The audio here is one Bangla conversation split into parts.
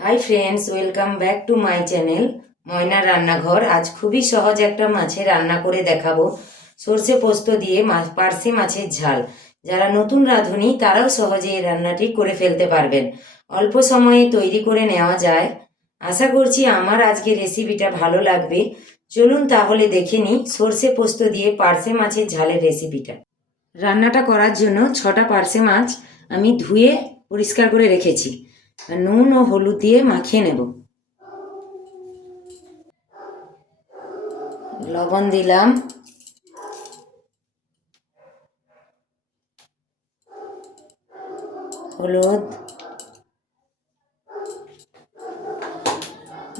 Hi friends welcome back to my channel ময়নার রান্নাঘর। আজ খুবই সহজ একটা মাছে রান্না করে দেখাবো। সর্ষে পোস্ত দিয়ে মাছ পার্সে মাছের ঝাল। যারা নতুন রাঁধুনি, তারাও সহজে এই রান্নাটি করে ফেলতে পারবেন। অল্প সময়ে তৈরি করে নেওয়া যায়। আশা করছি আমার আজকে রেসিপিটা ভালো লাগবে। চলুন তাহলে দেখে নিই সর্ষে পোস্ত দিয়ে পার্সে মাছের ঝালের রেসিপিটা রান্নাটা করার জন্য ছটা পার্সে মাছ আমি ধুয়ে পরিষ্কার করে রেখেছি। নুন ও হলুদ দিয়ে মাখিয়ে নেব। লবণ দিলাম। হলুদ।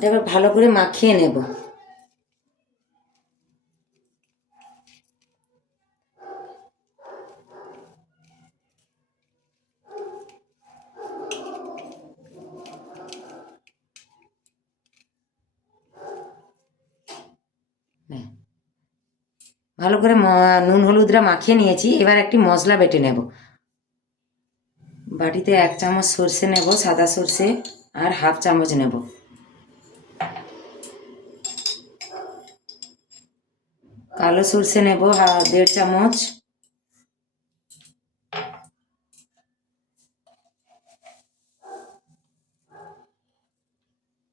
এটা ভালো করে মাখিয়ে নেব। নে। ভালো করে নুন হলুদটা মাখিয়ে নিয়েছি, এবার একটি মশলা বেটে নেব। বাটিতে এক চামচ সর্ষে নেব, সাদা সর্ষে, আর হাফ চামচ নেব। কালো সর্ষে নেব দেড় চামচ।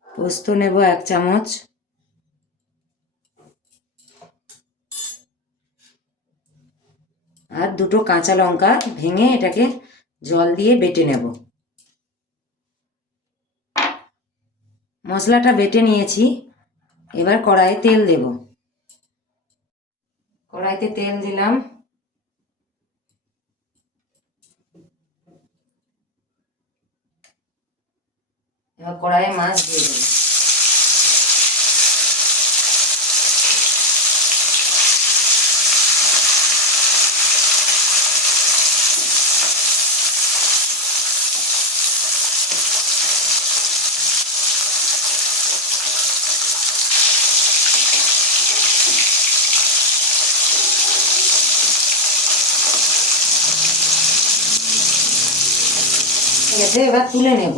পোস্ত নেব এক চামচ। আর দুটো কাঁচা লঙ্কা ভেঙে এটাকে জল দিয়ে বেটে নেব। মশলাটা বেটে নিয়েছি, এবার কড়াইয়ে তেল দেব। কড়াইতে তেল দিলাম। এবার কড়াইয়ে মাছ দিয়ে দেবো। আছে এবার তুলে নেব।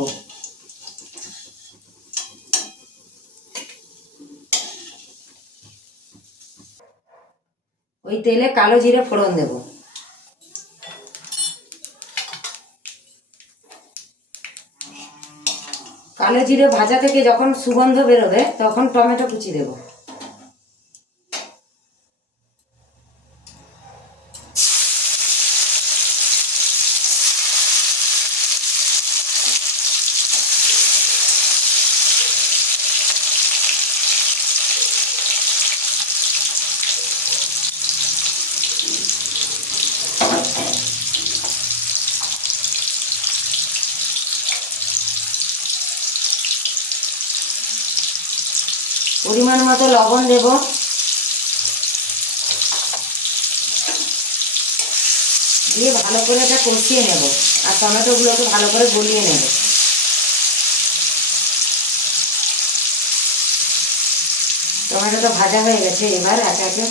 ওই তেলে কালো জিরে ফোড়ন দেব। কালো জিরে ভাজা থেকে যখন সুগন্ধ বেরোবে, তখন টমেটো কুচি দেব। পরিমাণ মতো লবণ দেব। দিয়ে ভালো করে এটা কষিয়ে নেব। আর টমেটোগুলোকে ভালো করে গলিয়ে নেব। টমেটোটা ভাজা হয়ে গেছে। এবার একে একে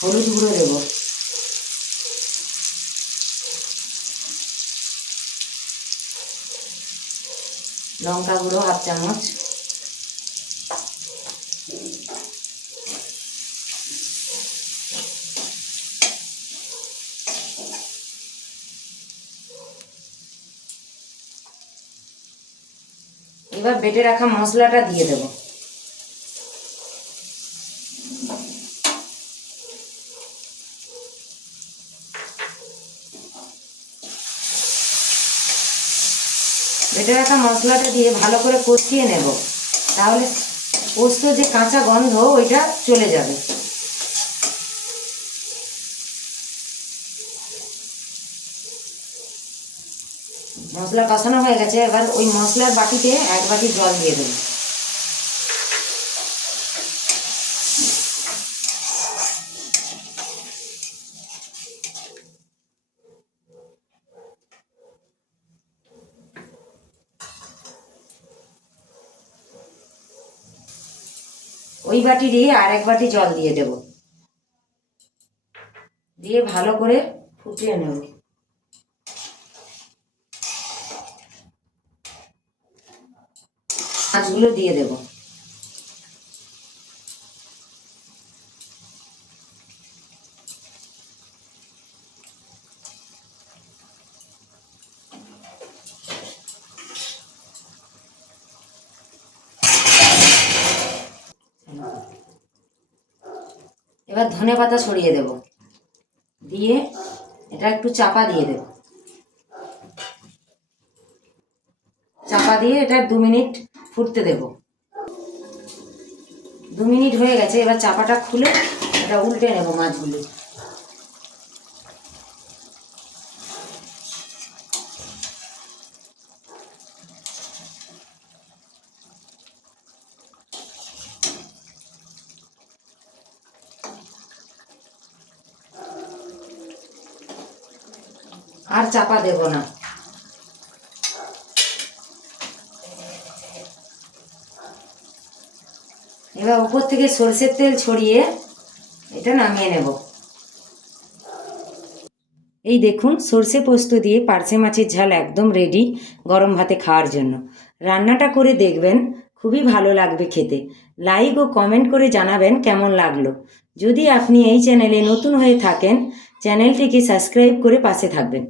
হলুদ গুঁড়ো দেবো। লঙ্কা গুঁড়ো হাফ চামচ। এবার বেটে রাখা মশলাটা দিয়ে দেব। বেটে রাখা মশলাটা দিয়ে ভালো করে কষিয়ে নেব। তাহলে পোস্ত যে কাঁচা গন্ধ, ওইটা চলে যাবে। মশলা কষানো হয়ে গেছে, এবার ওই মশলার বাটিতে এক বাটি জল দিয়ে দেবো। ওই বাটিরই আর এক বাটি জল দিয়ে দেব। দিয়ে ভালো করে ফুটিয়ে নেব। মাছগুলো দিয়ে দেবো। এবার ধনে পাতা ছড়িয়ে দেব। দিয়ে এটা একটু চাপা দিয়ে দেব। চাপা দিয়ে এটা দু মিনিট ফুটতে দেব। দু মিনিট হয়ে গেছে, এবার চাপাটা খুলে এটা উল্টে নেব মাছগুলো। আর চাপা দেব না। এবার উপর থেকে সরষের তেল ছড়িয়ে এটা নামিয়ে নেব। এই দেখুন, সর্ষে পোস্ত দিয়ে পার্সে মাছের ঝাল একদম রেডি গরম ভাতে খাওয়ার জন্য। রান্নাটা করে দেখবেন, খুবই ভালো লাগবে খেতে। লাইক ও কমেন্ট করে জানাবেন কেমন লাগল। যদি আপনি এই চ্যানেলে নতুন হয়ে থাকেন চ্যানেলটিকে সাবস্ক্রাইব করে পাশে থাকবেন।